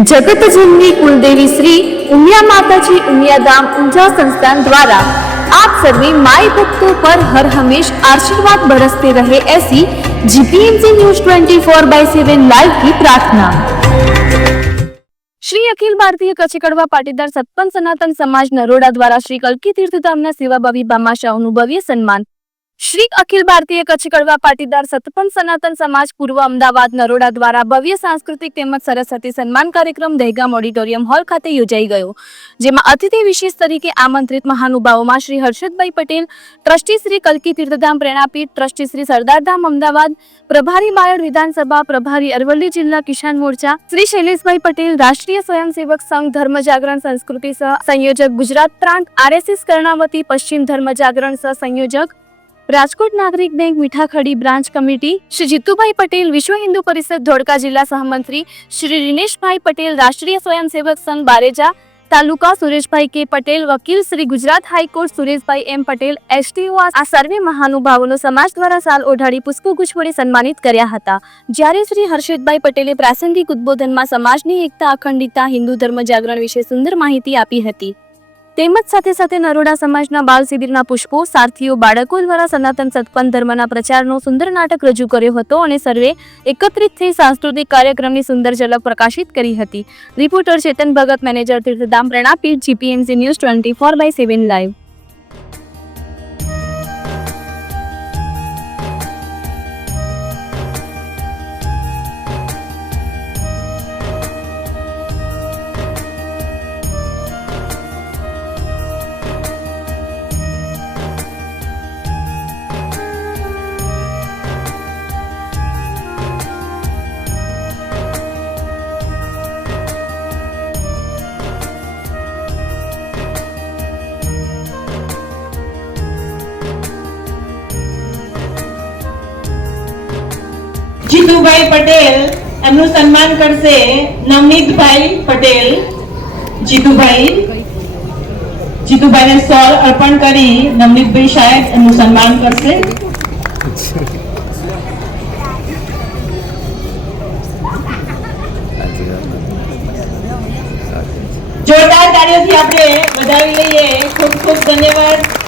જગતજનની કુલદેવી શ્રી ઉમિયા માતાજી ઉમિયાધામ ઊંઝા સંસ્થાન દ્વારા આપ સર્વે માય ભક્તો પર હર હંમેશ આશીર્વાદ બરસતે રહે એસી GPMC news twenty four by seven live કી પ્રાર્થના. શ્રી અખિલ ભારતીય કચ્છ કડવા પાટીદાર સત્પન સનાતન સમાજ નરોડા દ્વારા શ્રી કલકી તીર્થધામના સેવાભાવી ભામાશાહનું ભવ્ય સન્માન શ્રી અખિલ ભારતીય કચ્છ કડવા પાટીદાર સતપન સનાતન સમાજ પૂર્વ અમદાવાદ નરોડા દ્વારા ભવ્ય સાંસ્કૃતિક તેમજ સરસ્વતી સન્માન કાર્યક્રમ દહેગામ ઓડિટોરિયમ હોલ ખાતે યોજાઈ ગયો. જેમાં અતિથિ વિશેષ તરીકે આમંત્રિત મહાનુભાવોમાં શ્રી હર્ષદભાઈ પટેલ, ટ્રસ્ટી શ્રી કલ્કી તીર્થધામ પ્રેરણાપીઠ, ટ્રસ્ટી શ્રી સરદારધામ અમદાવાદ, પ્રભારી બાયડ વિધાનસભા, પ્રભારી અરવલ્લી જિલ્લા કિસાન મોરચા, શ્રી શૈલેષભાઈ પટેલ, રાષ્ટ્રીય સ્વયંસેવક સંઘ ધર્મ જાગરણ સંસ્કૃતિ સહ સંયોજક ગુજરાત પ્રાંત, આરએસએસ કર્ણાવતી પશ્ચિમ ધર્મ જાગરણ સહ સંયોજક રાજકોટ નાગરિક bank Mithakhadi branch committee Shri Jitubhai Patel Vishwa Hindu Parishad Dholka જિલ્લા સહમંત્રી શ્રી દિનેશભાઈ પટેલ રાષ્ટ્રીય સ્વયંસેવક સંઘ બારેજા તાલુકા સુરેશભાઈ કે પટેલ વકીલ Shri Gujarat high court Sureshbhai M Patel STO આ સર્વે મહાનુભાવોનો સમાજ દ્વારા સાલ ઓઢાડી પુષ્પગુચ્છ વડે સન્માનિત કર્યા હતા. જ્યારે શ્રી હર્ષિતભાઈ પટેલે પ્રાસંગિક ઉદ્બોધનમાં સમાજની એકતા, અખંડિતતા, હિન્દુ ધર્મ જાગરણ વિશે સુંદર માહિતી આપી હતી. તેમજ સાથે સાથે નરોડા સમાજના બાલ શિબિરના પુષ્પો, સારથીઓ, બાળકો દ્વારા સનાતન સત્પન ધર્મના પ્રચારનો સુંદર નાટક રજૂ કર્યો હતો અને સર્વે એકત્રિત થઈ સાંસ્કૃતિક કાર્યક્રમની સુંદર ઝલક પ્રકાશિત કરી હતી. Reporter Chetan Bhagat, manager Tirthdham Pranapi, GPMC news twenty four by seven live. Jitubhai Patel એમનું સન્માન કરશે નવનીતભાઈ પટેલ જીતુભાઈ જીતુભાઈને સોલ અર્પણ કરી નવનીતભાઈ સાહેબ એમનું સન્માન કરશે જોરદાર તાળીઓથી આપણે વધાવી લઈએ ખૂબ ખૂબ ધન્યવાદ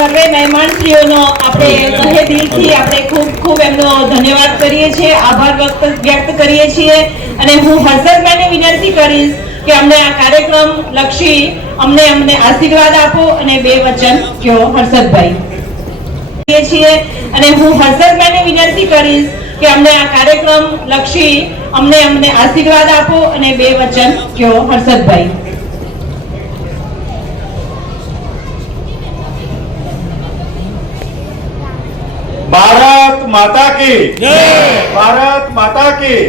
સર્વે મહેમાનશ્રીઓનો આપણે તહે દિલથી આપણે ખૂબ ખૂબ એમનો ધન્યવાદ કરીએ છીએ, આભાર વ્યક્ત કરીએ છીએ. અને હું હર્ષદભાઈને વિનંતી કરીશ કે અમને આ કાર્યક્રમ લક્ષી અમને અમને આશીર્વાદ આપો અને બે વચન કયો હર્ષદભાઈ. છીએ. અને હું હર્ષદભાઈને વિનંતી કરીશ કે અમને આ કાર્યક્રમ લક્ષી અમને અમને આશીર્વાદ આપો અને બે વચન કયો હર્ષદભાઈ. ભારત માતા કી. ભારત માતા કી.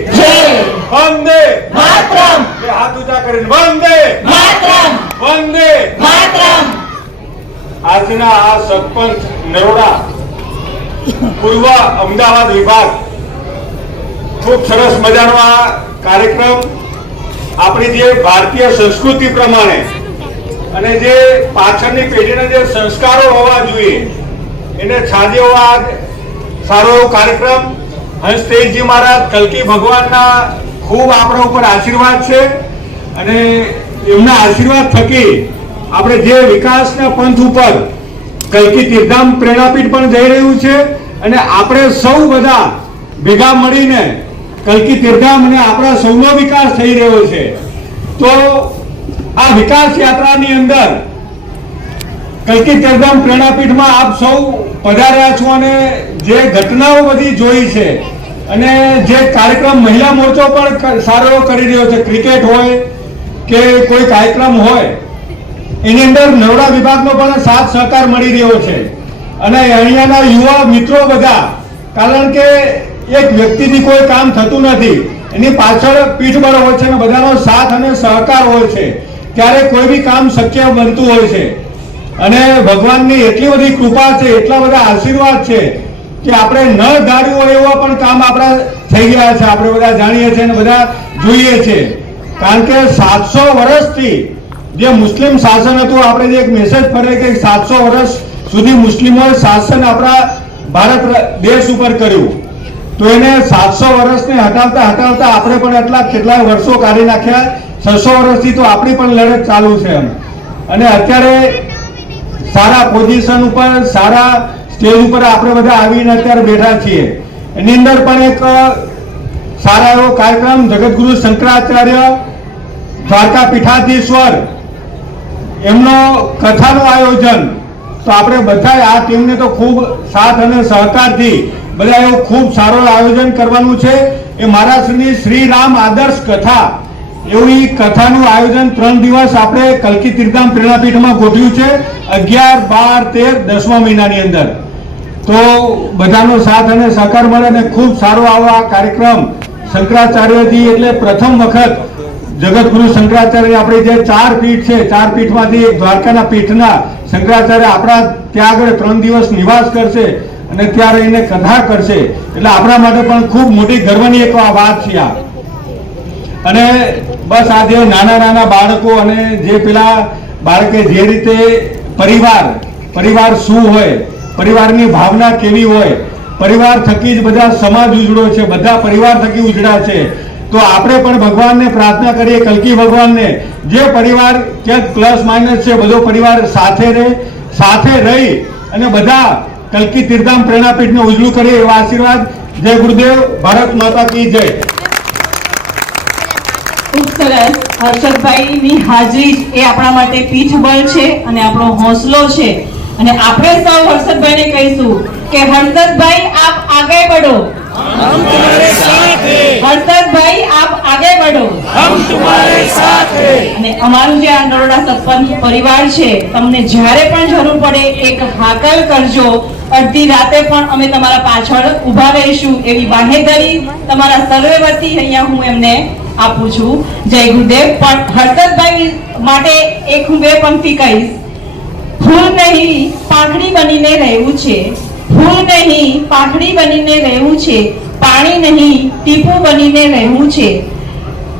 વંદે. માતરમ. હાથ ઊંચા કરીને વંદે. માતરમ. વંદે. માતરમ. આજના આ સરપંચ નરોડા પૂર્વ અમદાવાદ વિભાગ ખૂબ સરસ મજાનો આ કાર્યક્રમ. આપણી જે ભારતીય સંસ્કૃતિ પ્રમાણે અને જે પાછળની પેઢીના જે સંસ્કારો હોવા જોઈએ એને છાજેવા સારો એવો કાર્યક્રમ હંસ મહારાજ, કલ્કી ભગવાનના ખૂબ આપણા ઉપર આશીર્વાદ છે. અને એમના આશીર્વાદ થકી આપણે જે વિકાસના પંથ ઉપર કલ્કી તીર્ધામ પ્રેરણાપીઠ પણ જઈ રહ્યું છે અને આપણે સૌ બધા ભેગા મળીને કલ્કી તીર્ધામ અને આપણા સૌનો વિકાસ થઈ રહ્યો છે. તો આ વિકાસ યાત્રાની અંદર કલ્કી તીર્ધામ પ્રેરણાપીઠમાં આપ સૌ પધાર્યા છો અને જે ઘટનાઓ બધી જોઈ છે અને જે કાર્યક્રમ મહિલા મોરચો પણ સારો એવો કરી રહ્યો છે. ક્રિકેટ હોય કે કોઈ કાર્યક્રમ હોય, એની અંદર નવરા વિભાગનો પણ સાથ સહકાર મળી રહ્યો છે. અને અહીંયાના યુવા મિત્રો બધા, કારણ કે એક વ્યક્તિથી કોઈ કામ થતું નથી, એની પાછળ પીઠબળ હોય છે અને બધાનો સાથ અને સહકાર હોય છે. ત્યારે કોઈ બી કામ શક્ય બનતું હોય છે. અને ભગવાનની એટલી બધી કૃપા છે, એટલા બધા આશીર્વાદ છે કે આપણે ન ધાર્યું હોય એવા પણ કામ આપણા થઈ ગયા છે. આપણે બધા જાણીએ છીએ અને બધા જોઈએ છે. કારણ કે સાતસો વર્ષથી જે મુસ્લિમ શાસન હતું, આપણે જે એક મેસેજ ફરે કે સાતસો વર્ષ સુધી મુસ્લિમોએ શાસન આપણા ભારત દેશ ઉપર કર્યું. તો એને સાતસો વર્ષને હટાવતા હટાવતા આપણે પણ એટલા કેટલાય વર્ષો કાઢી નાખ્યા. છસો વર્ષથી તો આપણી પણ લડત ચાલુ છે એમ. અને અત્યારે સારા પોઝિશન ઉપર, સારા સ્ટેજ ઉપર આપણે બધા આવીને અત્યારે બેઠા છીએ. એની અંદર પણ એક સારા એવો કાર્યક્રમ જગતગુરુ શંકરાચાર્ય દ્વારકા પીઠાધીશ્વર એમનો કથાનું આયોજન. તો આપણે બધા આ ટીમને તો ખૂબ સાથ અને સહકારથી બધા એવું ખૂબ સારું આયોજન કરવાનું છે. એ મહારાષ્ટ્રની શ્રી રામ આદર્શ કથા. એવી કથાનું આયોજન ત્રણ દિવસ આપણે કલકી તીર્થધામ પ્રેરણાપીઠમાં ગોઠવ્યું છે. અગિયાર બાર તેર દસમા મહિનાની અંદર. તો બધાનો સાથ અને સહકાર મળે અને ખૂબ સારો આવો આ કાર્યક્રમ. શંકરાચાર્યજી એટલે પ્રથમ વખત જગતગુરુ શંકરાચાર્ય આપણી જે ચાર પીઠ છે, ચાર પીઠમાંથી એક દ્વારકાના પીઠના શંકરાચાર્ય આપણા ત્યાં આગળ ત્રણ દિવસ નિવાસ કરશે અને ત્યાં રહીને કથા કરશે. એટલે આપણા માટે પણ ખૂબ મોટી ગર્વની એક વાત છે આ. અને બસ આ જે નાના નાના બાળકો અને જે પેલા બાળકે જે રીતે પરિવાર પરિવાર શું હોય પરિવારની ભાવના કેવી હોય? પરિવાર થકી જ બધા સમાજ ઉજળો છે, બધા પરિવાર થકી ઉજળા છે. તો આપણે પણ ભગવાનને પ્રાર્થના કરીએ, કલકી ભગવાનને. જે પરિવાર ક્યાંક પ્લસ માઇનસ છે, બધો પરિવાર સાથે રહે, સાથે રહી અને બધા કલકી તીર્થામ પ્રેરણાપીઠને ઉજળું કરીએ એવા આશીર્વાદ. જય ગુરુદેવ, ભારત માતા કી જય. ખૂબ સરસ. હર્ષદભાઈની હાજરી એ આપણા માટે પીઠબળ છે અને આપણો હોંસલો છે. અને આપણે સૌ હર્ષદભાઈને કહીશું કે હર્ષદભાઈ આપ આગે बढ़ो હર્ષદભાઈ આપ આગે बढ़ो અને અમારું જે આ નરોડા સત્પંચ પરિવાર છે તમને જ્યારે પણ જરૂર પડે એક હાકલ કરજો અડધી રાતે પણ અમે તમારા પાછળ ઊભા રહીશું એવી બાહેધરી તમારા સર્વે વતી અહીંયા હું એમને આપું છું જય ગુરુદેવ પણ હર્ષદભાઈ માટે એક હું બે પંક્તિ કહીશ ફૂલ નહીં પાંખડી બનીને રહેવું છે. હું નહીં પાંખડી બનીને રહેવું છે. પાણી નહીં, ટીપું બનીને રહેવું છે.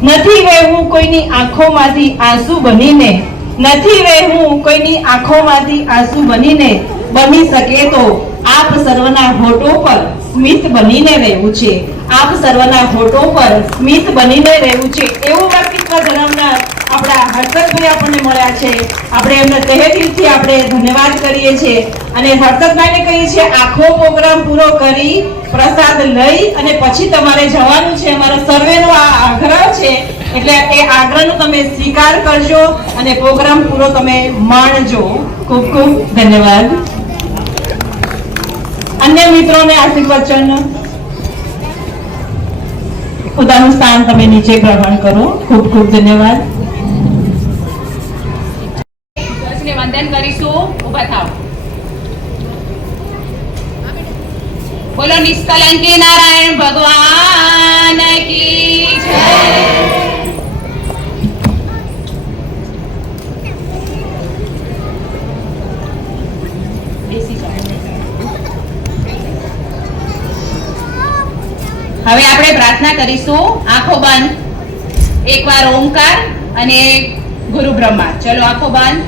નથી વહેવું કોઈની આંખોમાંથી આંસુ બનીને. નથી વહેવું કોઈની આંખોમાંથી આંસુ બનીને. બની શકે તો આપ સર્વના હોઠો પર સ્મિત બનીને રહેવું છે. આપ સર્વના હોઠો પર સ્મિત બનીને રહેવું છે. એવું વ્યક્તિત્વ ધરાવનાર આપણા હર્ષદભાઈ આપણને મળ્યા છે. આપણે એમને તહે દિલથી આપણે ધન્યવાદ કરીએ છીએ. અને હર્ષદભાઈને કહીએ છીએ, આખો પ્રોગ્રામ પૂરો કરી, પ્રસાદ લઈ અને પછી તમારે જવાનું છે. અમારો સર્વેનો આ આગ્રહ છે. એટલે એ આગ્રહનો તમે સ્વીકાર કરજો અને પ્રોગ્રામ પૂરો તમે માણજો. ખૂબ ખૂબ ધન્યવાદ. અન્ય મિત્રોને આશીર્વચન. પોતાનું સ્થાન તમે નીચે ગ્રહણ કરો. ખૂબ ખૂબ ધન્યવાદ ને વંદન કરીશું ઊભા થાવ બોલો નિષ્કલંકી નારાયણ ભગવાન કી જય. હવે આપણે પ્રાર્થના કરીશું. આંખો બંધ. એકવાર ઓમકાર અને ગુરુ બ્રહ્મા. ચલો, આંખો બંધ.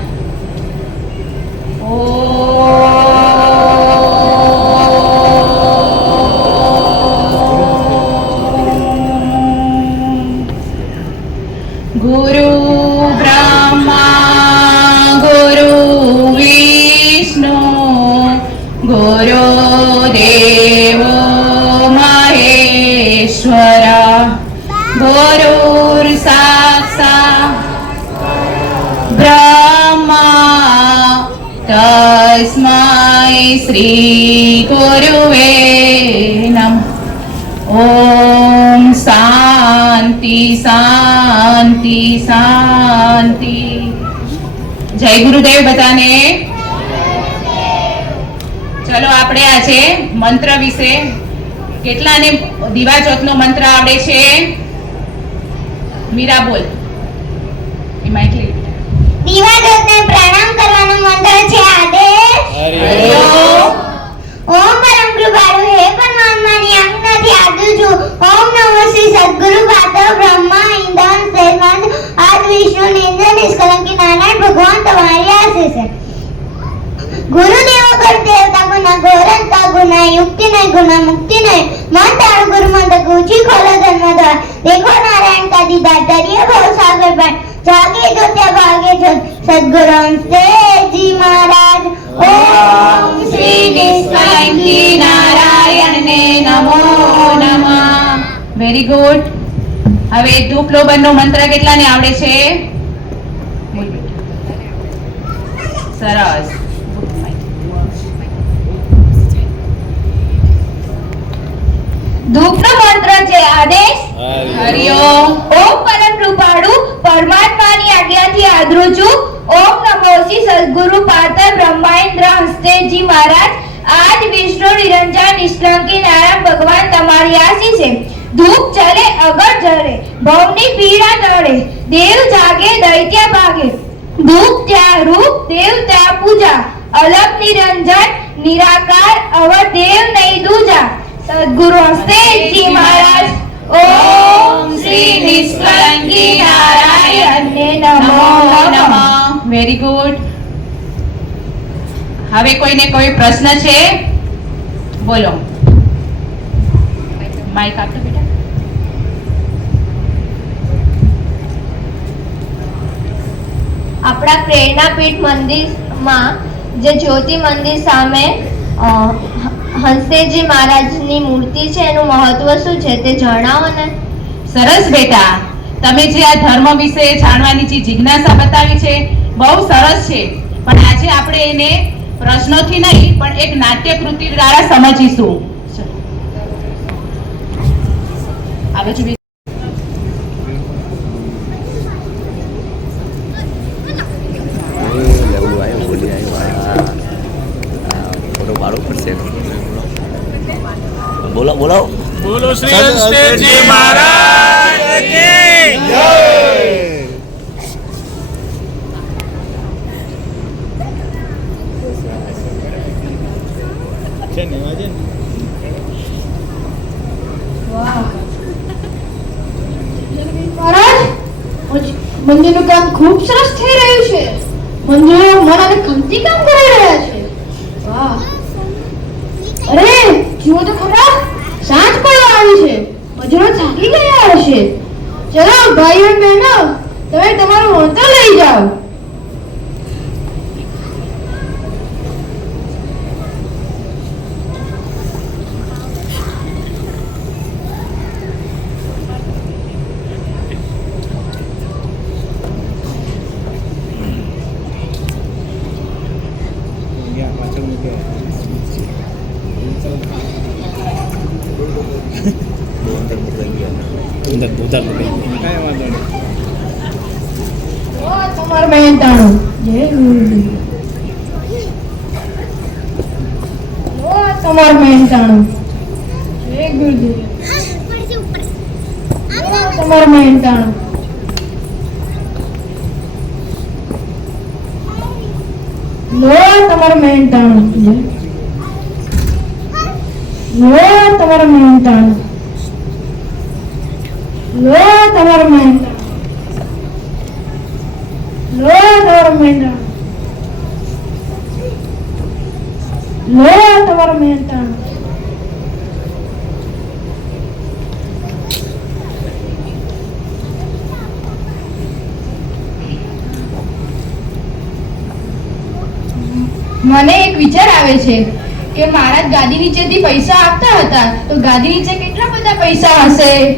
गुरु ब्रह्मा गुरुविष्णु गुरुदेवो महेश्वरा गुरुषा सा ब्रह्मा तस्मै श्री गुरुवे ॐ शान्ति सा શાંતિ શાંતિ. જય ગુરુદેવ બધાને. ચલો આપણે આજે મંત્ર વિશે કેટલાને દિવાજોતનો મંત્ર આવડે છે? મીરા બોલ. એમાં એટલી દીવાજોતને પ્રણામ કરવાનો મંત્ર છે આદેશ હરિઓમ. ઓમ પરમ કૃપાળુ. હે પરમાત્માની આજ્ઞાથી આજુ છું. ઓમ નમો શ્રી સદગુરુ પાત્ર બ્રહ્મા ઇન્દ્ર શૈવાંત આદ વિષ્ણુ નિંદ્રનીશ કલંકી નારાયણ ભગવાન તમારી આશે છે. ગુરુ દેવો કર દેવતા ગુના ગોરન કા ગુના, યુક્તિ ને ગુના મુક્તિ ને મન તારું ગુરુ મન તક ઊંચી ખોલો ધર્મ દ્વાર દેખો નારાયણ કા દીદાર દરિયો ભવ સાગર પર. જાગે જો ત્યાં ભાગે જો સદગુરુ અંશેજી મહારાજ. ઓમ શ્રી નિષ્કલંકી નારાયણ ને નમો નમઃ. વેરી ગુડ હવે ધૂપ લોબનનો મંત્ર કેટલાને આવડે છે? સરસ. ધૂપનો મંત્ર છે આદેશ? હરિઓમ ઓમ પરમ કૃપાળુ પરમાત્માની આજ્ઞાથી આદરું છું. ઓમ નમો શ્રી સદગુરુ પાર્થ બ્રહ્માઇન્દ્ર હસ્તેજી મહારાજ. આજ વિષ્ણુ નિરંજન નિષ્કલંકી નારાયણ ભગવાન તમારી આશી છે. ધૂપ જલે અગર જલે ભવની પીડા ટળે દેવ જાગે, દૈત્ય ભાગે. ધૂપ ત્યાં રૂપ, દેવ ત્યાં પૂજા. અલગ નિરંજન, નિરાકાર, અવર દેવ નહીં દૂજા. સદગુરુ હસ્તેજી મહારાજ. ઓમ શ્રી નિષ્કલંકી નારાયણને નમો નમઃ. વેરી ગુડ હવે કોઈને કોઈ પ્રશ્ન છે? બોલો. માઇક આપજો આપણા પ્રેરણાપીઠ મંદિરમાં જે જ્યોતિ મંદિર સામે હંસેજી મહારાજની મૂર્તિ છે, એનું મહત્વ શું છે તે જણાવો ને. સરસ બેટા. તમે જે આ ધર્મ વિશે જાણવાની જે જિજ્ઞાસા બતાવી છે, બહુ સરસ છે. પણ આજે આપણે એને પ્રશ્નોથી નહીં, પણ એક નાટ્ય કૃતિ દ્વારા સમજીશું. આવે છે બોલો. બોલો શ્રી હંસદેવજી મહારાજ કી મહારાજ મંદિરનું કામ ખૂબ સરસ થઈ રહ્યું છે. મંદિરો મન અને ખમતી કામ કરી રહ્યા છે. વાહ. અરે જુઓ તો ખરા. સાંજ પણ આવી છે. મજૂરો થાકી ગયા હશે. ચલો ભાઈઓ અને બહેનો, તમે તમારું વળતર લઈ જાઓ ઓ, તમારું મહેનતાણું જય ગુરુદેવ ઓ, તમારું મહેનતાણું જય ગુરુદેવ ઓ, તમારું મહેનતાણું લો તમારું મહેનતાણું લો તમારું મહેનતાણું લો તમારું મહેનતાણું લો તમારું મહેનતાણું લો તમારું મહેનતાણું મને એક વિચાર આવે છે. કે મહારાજ ગાદી નીચેથી પૈસા આપતા હતા, તો ગાદી નીચે કેટલા બધા પૈસા હશે?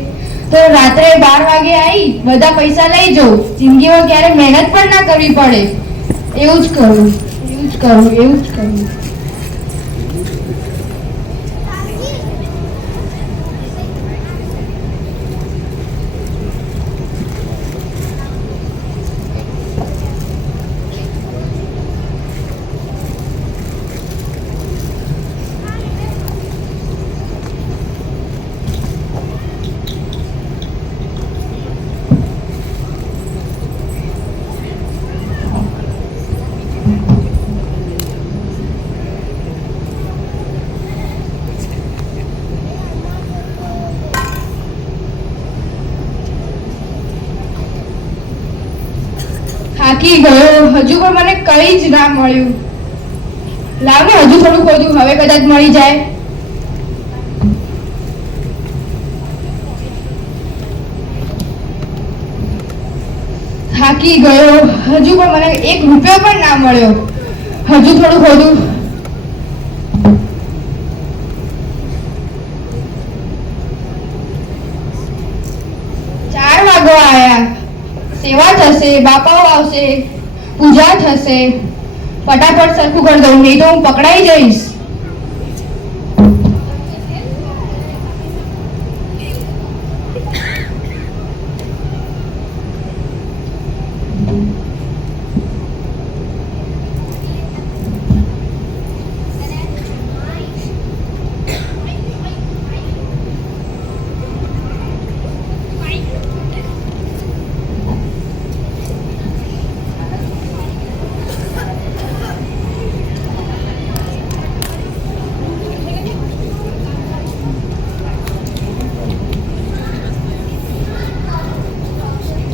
તો રાત્રે બાર વાગે આવી બધા પૈસા લઈ જાઉં. જિંદગીમાં ક્યારે મહેનત પણ ના કરવી પડે. એવું જ કરું, એવું જ કરું, એવું જ કરું. હજુ પણ મને કઈ જ ના મળ્યું. લાવ ને હજુ થોડું ખોજું હવે કદાચ મળી જાય. થાકી ગયો. હજુ પણ મને એક રૂપિયો પણ ના મળ્યો. હજુ થોડું ખોદું ચાર વાગો આયા. સેવા થશે, બાપાઓ આવશે. પૂજા થશે. ફટાફટ સરખું કરી દઉં નહીં તો હું પકડાઈ જઈશ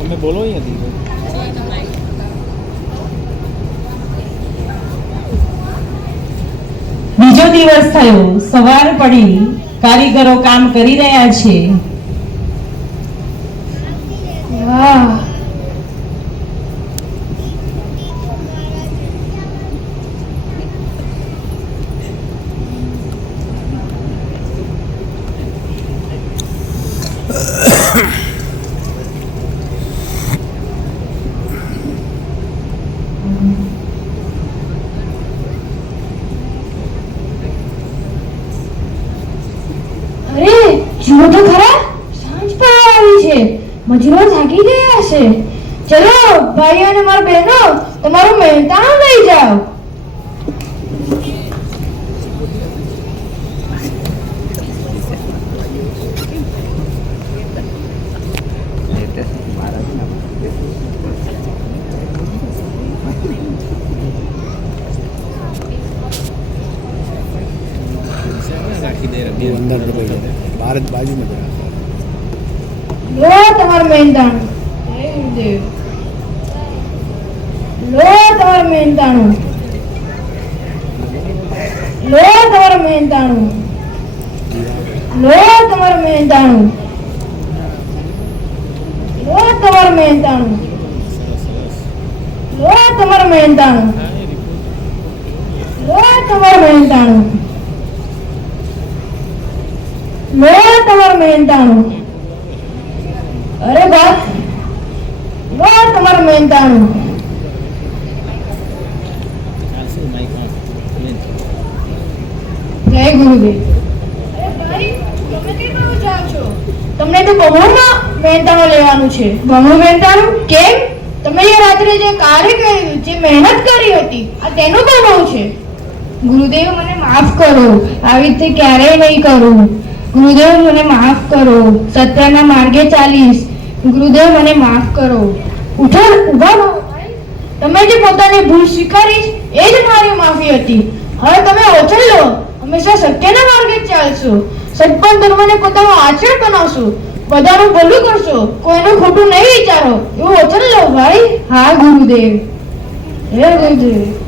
તમે બોલો અહીંયાથી બીજો દિવસ થયો. સવાર પડી કારીગરો કામ કરી રહ્યા છે વાહ અરે જુઓ તો ખરા સાંજ પણ આવી છે મજૂરો થાકી ગયા છે ચલો ભાઈ અને મારા બહેનો તમારું મહેનતાણું લઈ જાઓ રાખી દે બે અંદર બહાર જ બાજુમાં જ રાખે લો તમારું મહેનતાણું જય ગુરુદેવ લો તમારું મહેનતાણું લો તમારું મહેનતાણું લો તમારું મહેનતાણું લો તમારું મહેનતાણું લો તમારું મહેનતાણું લો તમારું મહેનતાણું લો તમારું મહેનતાણું અરે બસ લો તમારું મહેનતાણું. જય ગુરુદેવ. તમને તો બમણમાં મહેનતાણું લેવાનું છે. બમણું મહેનતાણું કેમ? તમે એ રાત્રે જે કાર્ય કર્યું જે મહેનત કરી હતી આ તેનું પણ બહુ છે. ગુરુદેવ મને માફ કરો. આવી રીતે ક્યારેય નહીં કરું. ગુરુદેવ મને માફ કરો. સત્યના માર્ગે ચાલીશ. ગુરુદેવ, મને માફ કરો. ઉઠો, ઊભા રહો. તમે જે પોતાની ભૂલ સ્વીકારી એ જ મારી માફી હતી. હવે તમે ઓછળ લો. હંમેશા સત્યના માર્ગે ચાલશો. સત્પન ધર્મને પોતાનો આચરણ બનાવશો. બધાનું ભલું કરશો. કોઈનું ખોટું નહીં વિચારો. એવું ઓછળ લો, ભાઈ. હા, ગુરુદેવ. હે ગુરુદેવ.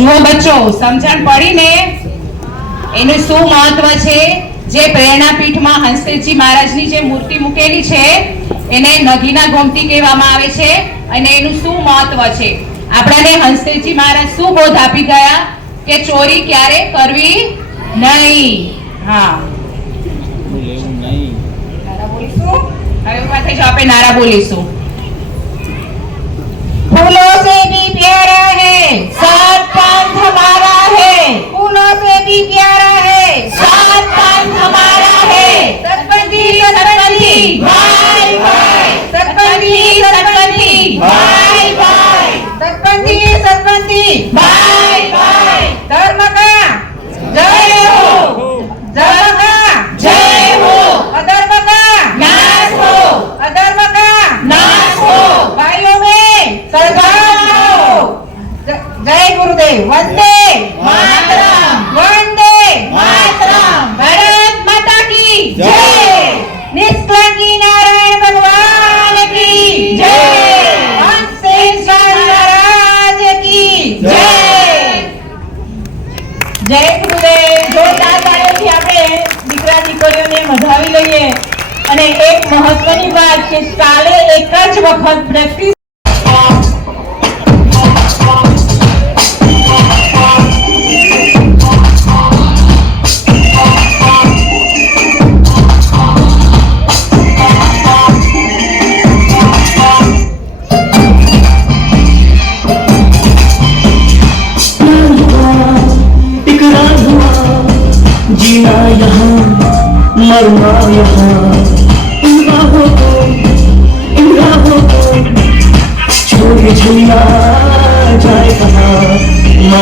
જુઓ બચ્ચો, સમજણ પડી ને એનું શું મહત્વ છે? જે પ્રેરણાપીઠમાં હંસેજી મહારાજની જે મૂર્તિ મૂકેલી છે, એને નગીના ગોમતી કહેવામાં આવે છે અને એનું શું મહત્વ છે? આપણાને હંસેજી મહારાજ શું બોધ આપી ગયા કે ચોરી ક્યારે કરવી નહીં? હા. હવે સાથે જ આપણે નારા બોલીશું. ફૂલો સે प्यारा है। सात पाँच हमारा है। फूलों से भी प्यारा है। सात पाँच हमारा है। सतपंथी सतपंथी। भाई भाई। सतपंथी सतपंथी। भाई भाई। भाई भाई। धर्म का जय हो। धर्म का जय हो। अधर्म का नाश हो। अधर्म का नाश हो। भाइयों में सरकार જય ગુરુદેવ વંદે મા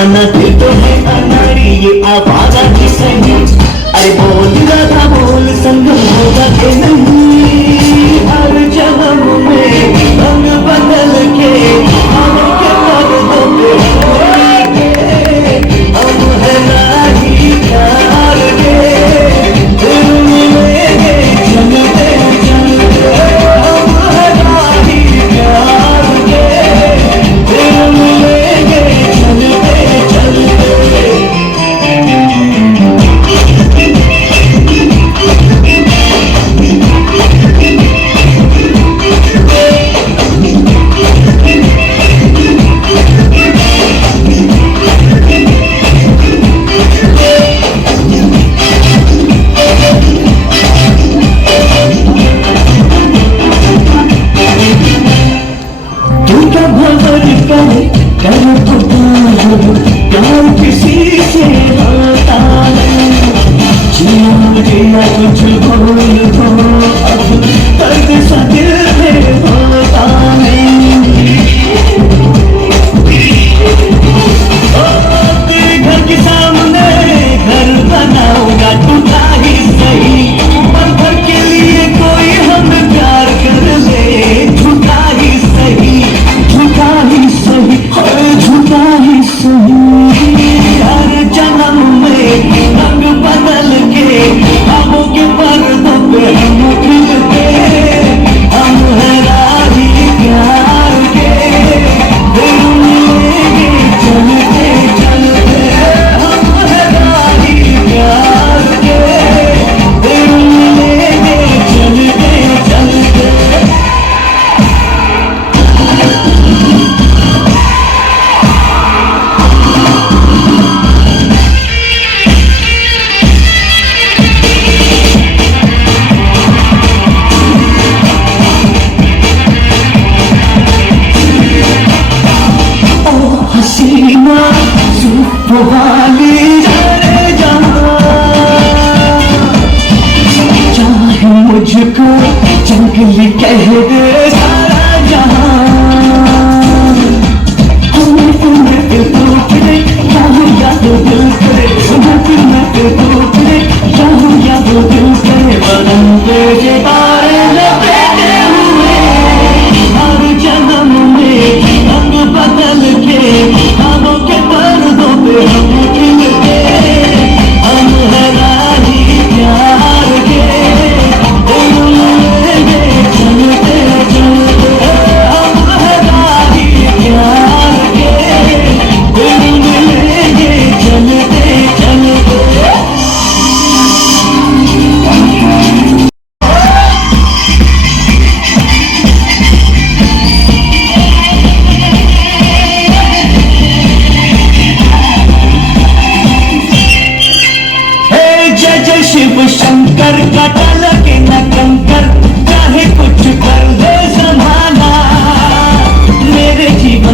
નથી કે હે અનાળી આ વાદા જી અરે બોલ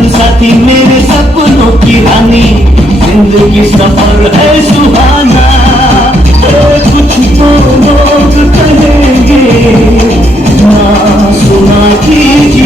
जीवन साथी मेरे सपनों की रानी जिंदगी सफर है सुहाना कुछ तो लोग कहेंगे ना सुना कीजिए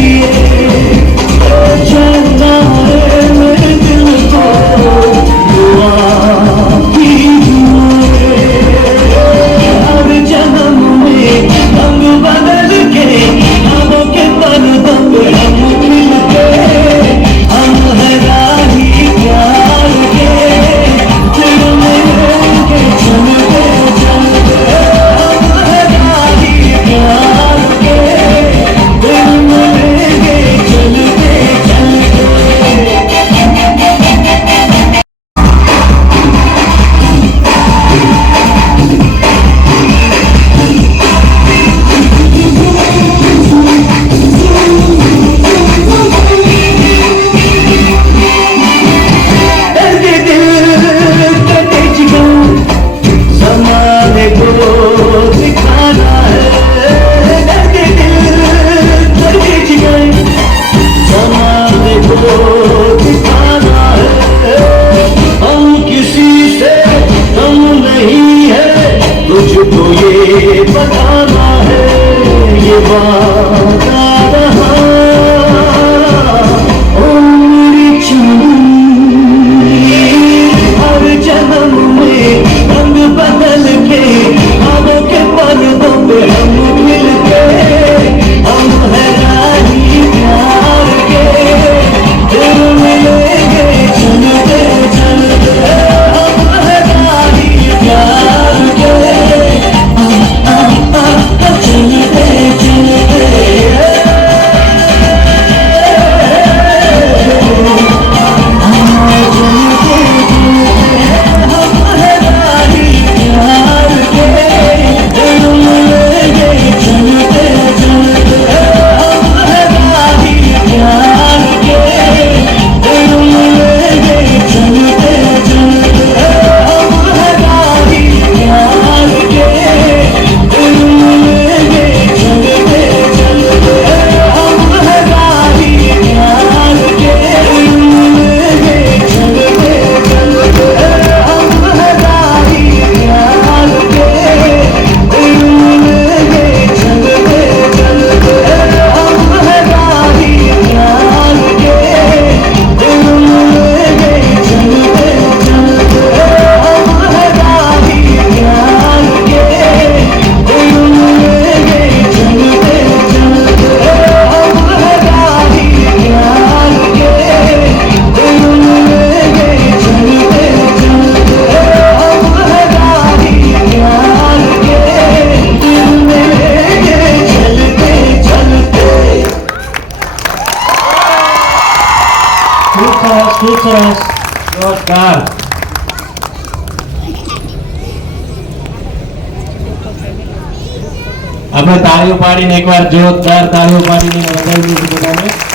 પાડીને એકવાર જોરદાર તાળીઓ પાડીને બધાને